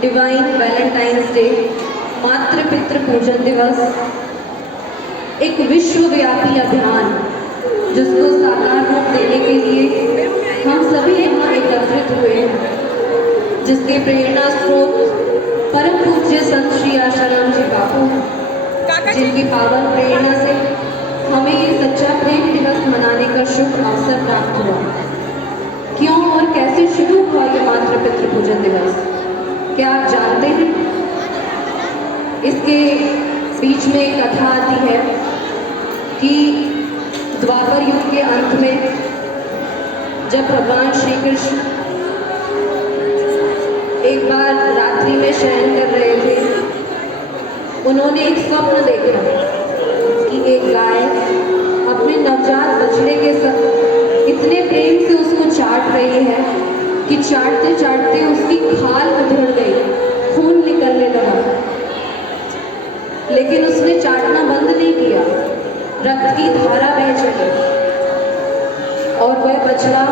Divine Valentine's day, मातृ पितृ पूजन दिवस, एक विश्वव्यापी अभियान जिसको साकार रूप देने के लिए हम सभी यहाँ एकत्रित हुए हैं, जिसके प्रेरणा स्रोत परम पूज्य संत श्री आशाराम जी बापू हैं, जिनकी पावन प्रेरणा से हमें ये सच्चा प्रेम दिवस मनाने का शुभ अवसर प्राप्त हुआ। क्यों और कैसे शुरू हुआ ये मातृ पितृ पूजन दिवस, क्या आप जानते हैं? इसके बीच में एक कथा आती है कि द्वापर युग के अंत में जब भगवान श्री कृष्ण एक बार रात्रि में शयन कर रहे थे, उन्होंने एक स्वप्न देखा कि एक गाय अपने नवजात बछड़े के साथ इतने प्रेम से उसको चाट रही है कि चाटते चाटते उसकी खाल उधड़ गई, खून निकलने लगा। लेकिन उसने चाटना बंद नहीं किया, रक्त की धारा बह चली और वह बछड़ा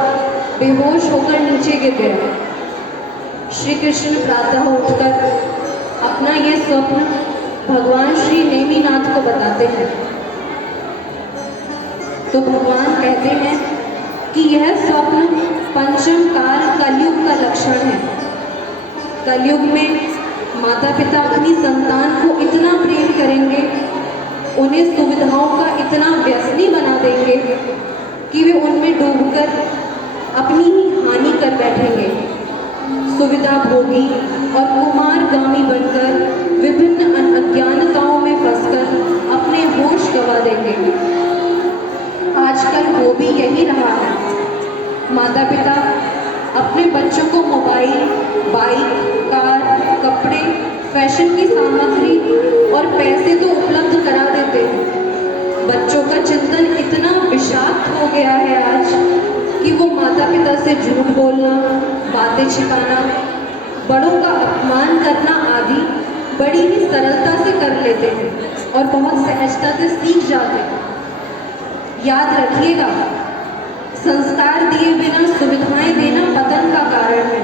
बेहोश होकर नीचे गिर गया। श्री कृष्ण प्रातः उठकर अपना ये स्वप्न भगवान श्री नेमिनाथ को बताते हैं, तो भगवान कहते हैं कि यह स्वप्न पंचम काल कलयुग का लक्षण है। कलयुग में माता पिता अपनी संतान को इतना प्रेम करेंगे, उन्हें सुविधाओं का इतना व्यसनी बना देंगे कि वे उनमें डूबकर अपनी ही हानि कर बैठेंगे। सुविधा भोगी और कुमारगामी बनकर विभिन्न अज्ञानताओं में फंसकर अपने होश गंवा देंगे। आजकल वो भी यही रहा है। माता पिता अपने बच्चों को मोबाइल, बाइक, कार, कपड़े, फैशन की सामग्री और पैसे तो उपलब्ध करा देते हैं। बच्चों का चिंतन इतना विषाक्त हो गया है आज कि वो माता पिता से झूठ बोलना, बातें छिपाना, बड़ों का अपमान करना आदि बड़ी ही सरलता से कर लेते हैं और बहुत सहजता से सीख जाते हैं। याद रखिएगा, संस्कार दिए बिना सुविधाएं देना पतन का कारण है।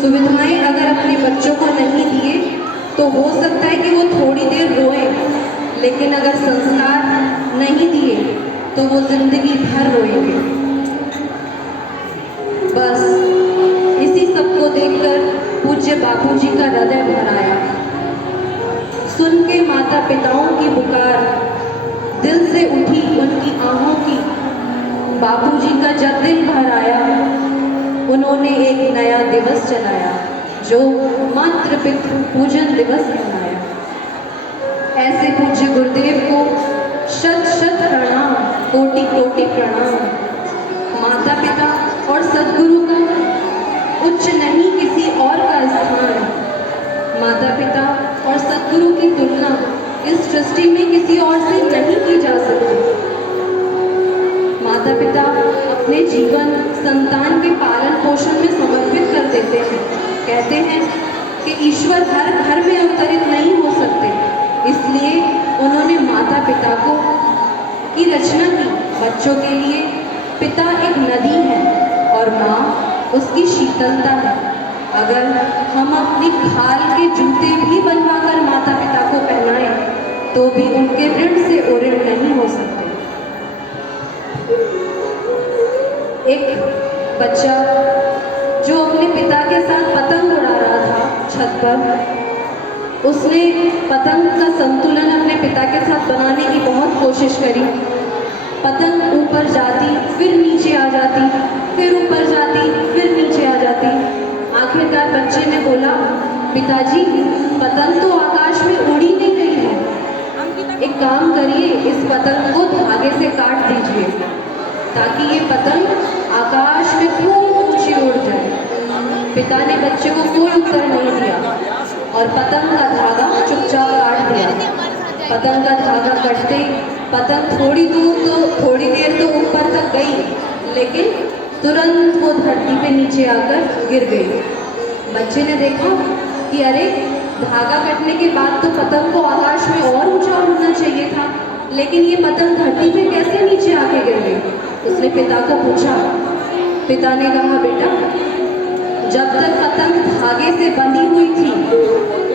सुविधाएं अगर अपने बच्चों को नहीं दिए तो हो सकता है कि वो थोड़ी देर रोए, लेकिन अगर संस्कार नहीं दिए तो वो जिंदगी भर रोएंगे। बस इसी सब को देखकर पूज्य बापू जी का हृदय भर आया। सुन के माता पिताओं की पुकार दिल से उठी उनकी आहों की। बापूजी का जब दिल भर आया, उन्होंने एक नया दिवस चलाया जो मातृ पितृ पूजन दिवस मनाया। ऐसे पूज्य गुरुदेव को शत शत प्रणाम, कोटि कोटि प्रणाम। माता पिता और सद्गुरु का उच्च नहीं किसी और का स्थान। माता पिता और सद्गुरु की तुलना इस सृष्टि में किसी और से नहीं की जा सकती। माता पिता अपने जीवन संतान के पालन पोषण में समर्पित कर देते हैं। कहते हैं कि ईश्वर हर घर में अवतरित नहीं हो सकते, इसलिए उन्होंने माता पिता को की रचना की। बच्चों के लिए पिता एक नदी है और माँ उसकी शीतलता है। अगर हम अपनी खाल के जूते भी बनवा कर माता पिता को पहनाएं तो भी उनके ऋण से ऋण नहीं हो सकते। एक बच्चा जो अपने पिता के साथ पतंग उड़ा रहा था छत पर, उसने पतंग का संतुलन अपने पिता के साथ बनाने की बहुत कोशिश करी। पतंग ऊपर जाती, फिर नीचे आ जाती, फिर ऊपर जाती, फिर नीचे आ जाती। आखिरकार बच्चे ने बोला, पिताजी पतंग तो आकाश में उड़ी नहीं रही है, एक काम करिए, इस पतंग को धागे से काट दीजिए ताकि ये पतंग आकाश में खूब ऊंची उड़ जाए। पिता ने बच्चे को कोई उत्तर नहीं दिया और पतंग का धागा चुपचाप काट दिया। पतंग का धागा कटते पतंग थोड़ी देर तो ऊपर तक गई, लेकिन तुरंत वो धरती पे नीचे आकर गिर गई। बच्चे ने देखा कि अरे, धागा कटने के बाद तो पतंग को आकाश में और ऊंचा उड़ना चाहिए था, लेकिन ये पतंग धरती पे कैसे नीचे आके गिर गई। उसने पिता को पूछा। पिता ने कहा, बेटा जब तक पतंग धागे से बंधी हुई थी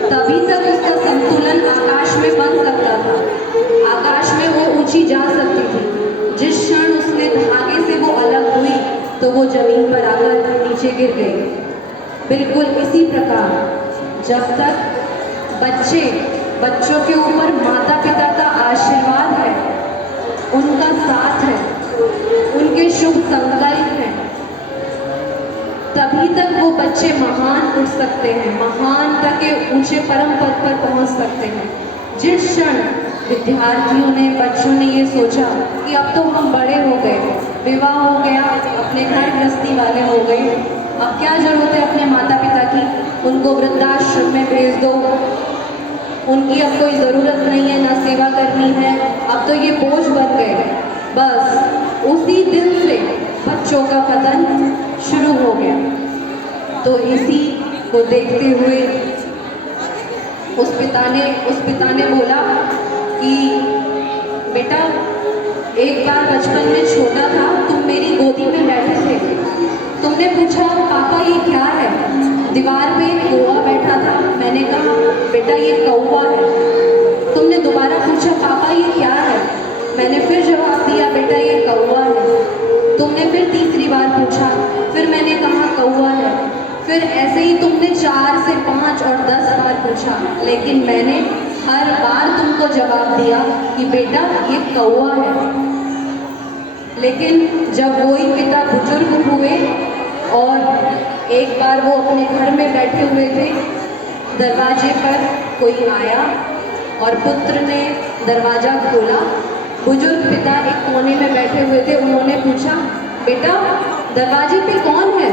तभी तक उसका संतुलन आकाश में बन सकता था, आकाश में वो ऊंची जा सकती थी। जिस क्षण उसने धागे से वो अलग हुई तो वो जमीन पर आकर नीचे गिर गई। बिल्कुल इसी प्रकार जब तक बच्चों के ऊपर माता पिता का आशीर्वाद है, उनका साथ है, उनके शुभ संकल्प हैं, तभी तक वो बच्चे महान उठ सकते हैं, महानता के ऊंचे परम पद पर पहुंच सकते हैं। जिस क्षण विद्यार्थियों ने, बच्चों ने ये सोचा कि अब तो हम बड़े हो गए, विवाह हो गया, अपने घर गृहस्थी वाले हो गए, अब क्या जरूरत है अपने माता पिता की, उनको वृद्धाश्रम में भेज दो, उनकी अब कोई ज़रूरत नहीं है, ना सेवा करनी है, अब तो ये बोझ बन गए। बस उसी दिन से बच्चों का पतन शुरू हो गया। तो इसी को देखते हुए उस पिता ने बोला कि बेटा, एक बार बचपन में छोटा था, तुम मेरी गोदी में बैठे थे, तुमने पूछा पापा ये क्या है, दीवार पे एक कौवा बैठा था, मैंने कहा बेटा ये कौवा है। तुमने दोबारा पूछा पापा ये क्या है, मैंने फिर जवाब दिया बेटा ये कौवा है। तुमने फिर तीसरी बार पूछा, फिर मैंने कहा कौवा है। फिर ऐसे ही तुमने 4 से 5 और 10 बार पूछा, लेकिन मैंने हर बार तुमको जवाब दिया कि बेटा ये कौवा है। लेकिन जब वही पिता बुजुर्ग हुए और एक बार वो अपने घर में बैठे हुए थे, दरवाजे पर कोई आया और पुत्र ने दरवाज़ा खोला। बुजुर्ग पिता एक कोने में बैठे हुए थे, उन्होंने पूछा बेटा दरवाजे पे कौन है।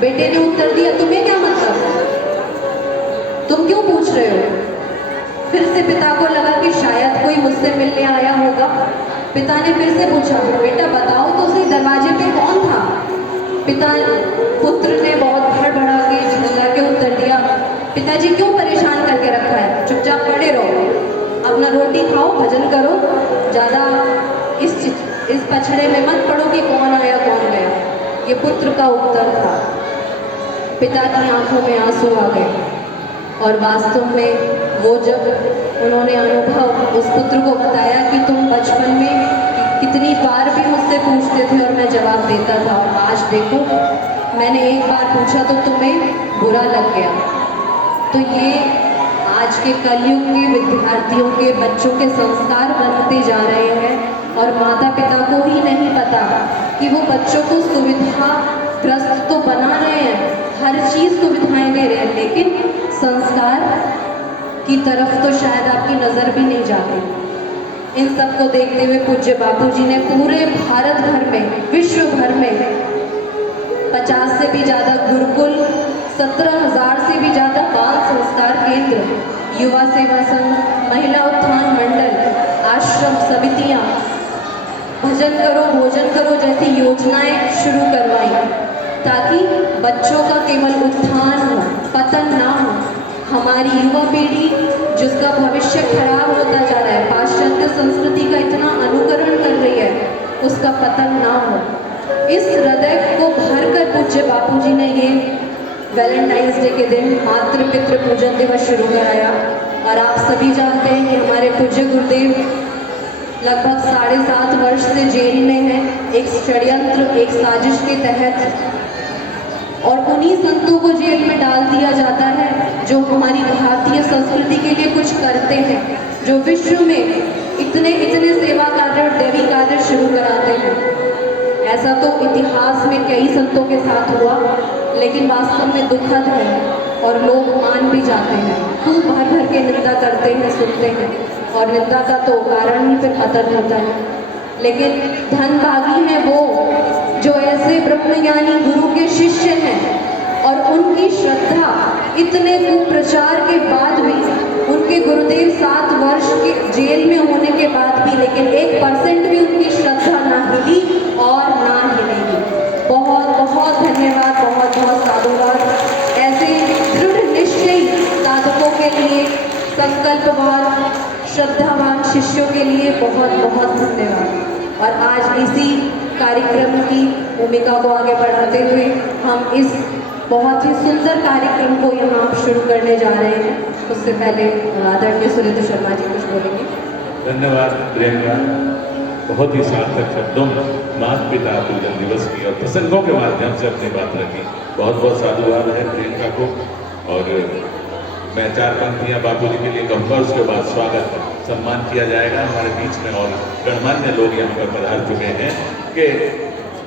बेटे ने उत्तर दिया तुम्हें क्या मतलब, तुम क्यों पूछ रहे हो। फिर से पिता को लगा कि शायद कोई मुझसे मिलने आया होगा। पिता ने फिर से पूछा बेटा बताओ तो सही दरवाजे पे कौन था। पुत्र ने बहुत भड़बड़ा के झल्ला के उत्तर दिया पिताजी क्यों परेशान करके रखा है, चुपचाप पड़े रहो, अपना रोटी खाओ, भजन करो, ज़्यादा इस पछड़े में मत पड़ो कि कौन आया कौन गया। ये पुत्र का उत्तर था। पिता की आंखों में आंसू आ गए और वास्तव में वो जब उन्होंने अनुभव उस पुत्र को बताया कि तुम बचपन में कितनी बार भी मुझसे पूछते थे और मैं जवाब देता था, और आज देखो मैंने एक बार पूछा तो तुम्हें बुरा लग गया। तो ये आज के कलयुग के विद्यार्थियों के बच्चों के संस्कार बनते जा रहे हैं और माता पिता को ही नहीं पता कि वो बच्चों को सुविधाग्रस्त तो बना रहे हैं, हर चीज़ सुविधाएं दे रहे हैं, लेकिन संस्कार की तरफ तो शायद आपकी नज़र भी नहीं जाती। इन सब को देखते हुए पूज्य बापूजी ने पूरे भारत भर में, विश्व भर में 50 से भी ज़्यादा गुरुकुल, 17,000 से भी ज़्यादा बाल संस्कार केंद्र, युवा सेवा संघ, महिला उत्थान मंडल, आश्रम समितियाँ, भजन करो भोजन करो जैसी योजनाएं शुरू करवाई ताकि बच्चों का केवल उत्थान हो, पतन ना हो। हमारी युवा पीढ़ी जिसका भविष्य खराब होता जा रहा है, पाश्चात्य संस्कृति का इतना अनुकरण कर रही है, उसका पतन ना हो। इस हृदय को भरकर पूज्य बापूजी ने ये वैलेंटाइंस डे के दिन मातृ पितृ पूजन दिवस शुरू कराया। और आप सभी जानते हैं कि हमारे पूज्य गुरुदेव लगभग 7.5 वर्ष से जेल में हैं, एक षड्यंत्र, एक साजिश के तहत, और उन्हीं संतों को जेल में डाल दिया जाता है जो हमारी भारतीय संस्कृति के लिए कुछ करते हैं, जो विश्व में इतने सेवा कार्य और दैवी कार्य शुरू कराते हैं। ऐसा तो इतिहास में कई संतों के साथ हुआ, लेकिन वास्तव में दुखद है और लोग मान भी जाते हैं, खूब भर भर के निंदा करते हैं, सुनते हैं, और निंदा का तो कारण ही फिर पतन होता है। लेकिन धनभागी हैं वो जो ऐसे ब्रह्मज्ञानी गुरु के शिष्य हैं और उनकी श्रद्धा इतने कुप्रचार के बाद भी, उनके गुरुदेव 7 वर्ष के जेल में होने के बाद भी, लेकिन 1% भी उनकी श्रद्धा ना हिली और ना हिलेगी। बहुत बहुत धन्यवाद, बहुत बहुत साधुवाद। ऐसे दृढ़ निश्चयी साधकों के लिए, संकल्पवान श्रद्धावान शिष्यों के लिए बहुत बहुत धन्यवाद। और आज इसी कार्यक्रम की भूमिका को आगे बढ़ाते हुए हम इस बहुत ही सुंदर कार्यक्रम को यहाँ आप शुरू करने जा रहे हैं। उससे पहले आदरणीय सुरेंद्र शर्मा जी कुछ बोलेंगे। धन्यवाद प्रियंका। बहुत ही सार्थक शब्दों में माता पिता पूजन दिवस की और प्रसंगों के माध्यम से अपनी बात रखी। बहुत बहुत साधुवाद है प्रियंका को। और मैं 4 पंक्तियां बापू जी के लिए कहूँगा, उसके बाद स्वागत सम्मान किया जाएगा हमारे बीच में। और गणमान्य लोग यहाँ पर पधार चुके हैं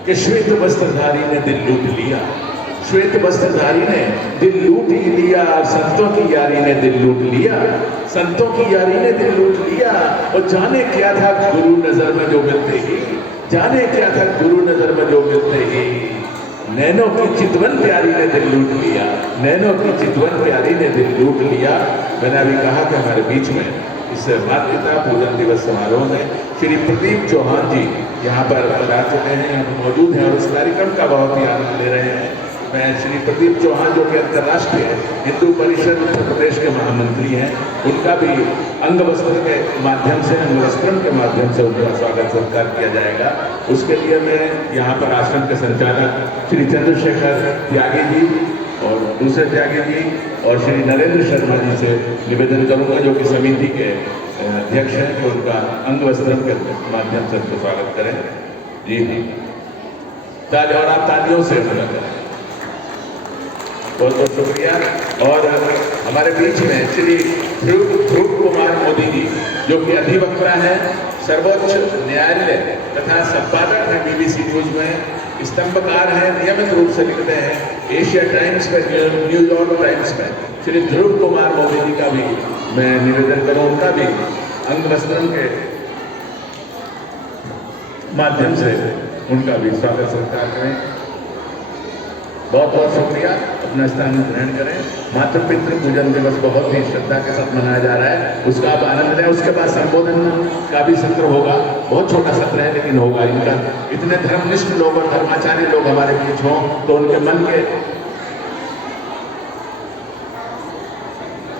कि श्वेत वस्त्रधारी ने दिल लूट लिया, श्वेत वस्त्रधारी ने दिल लूट ही लिया, संतों की यारी ने दिल लूट लिया, संतों की यारी ने दिल लूट लिया। और जाने क्या था गुरु नजर में जो मिलते ही, जाने क्या था गुरु नजर में जो मिलते ही, नैनों की चितवन प्यारी ने दिल लूट लिया, नैनों की चितवन प्यारी ने दिल लूट लिया। मैंने अभी कहा कि हमारे बीच में इस माता पिता पूजन दिवस समारोह में श्री प्रदीप चौहान जी यहाँ पर पधार चुके हैं, यहाँ पर मौजूद हैं और उस कार्यक्रम का बहुत ही आनंद ले रहे हैं। मैं श्री प्रदीप चौहान जो कि अंतर्राष्ट्रीय हिंदू परिषद उत्तर प्रदेश के महामंत्री हैं, उनका भी अंग वस्त्र के माध्यम से, अंग वस्त्रम के माध्यम से उनका स्वागत सत्कार किया जाएगा। उसके लिए मैं यहाँ पर आश्रम के संचालक श्री चंद्रशेखर त्यागी जी और दूसरे त्यागी जी और श्री नरेंद्र शर्मा जी से निवेदन करूँगा, जो कि समिति के अध्यक्ष हैं, कि उनका अंग वस्त्रम के माध्यम से उनको स्वागत करें। जी हाँ, ताज और आप तालियों से करें। बहुत बहुत शुक्रिया। और हमारे बीच में श्री ध्रुव कुमार मोदी जी, जो कि अधिवक्ता हैं, सर्वोच्च न्यायालय तथा संपादक हैं BBC न्यूज में, स्तंभकार हैं, नियमित रूप से लिखते हैं एशिया टाइम्स में, न्यूयॉर्क टाइम्स में। श्री ध्रुव कुमार मोदी जी का भी मैं निवेदन करूं, उनका भी अंग वस्त्रम के माध्यम से उनका भी स्वागत सत्कार करें। बहुत बहुत शुक्रिया। अपना स्थान ग्रहण करें। मातृ पितृ पूजन दिवस बहुत ही श्रद्धा के साथ मनाया जा रहा है, उसका आप आनंद लें। उसके बाद संबोधन का भी सत्र होगा, बहुत छोटा सत्र है लेकिन होगा। इनका इतने धर्मनिष्ठ लोग और धर्माचार्य लोग हमारे बीच हों तो उनके मन के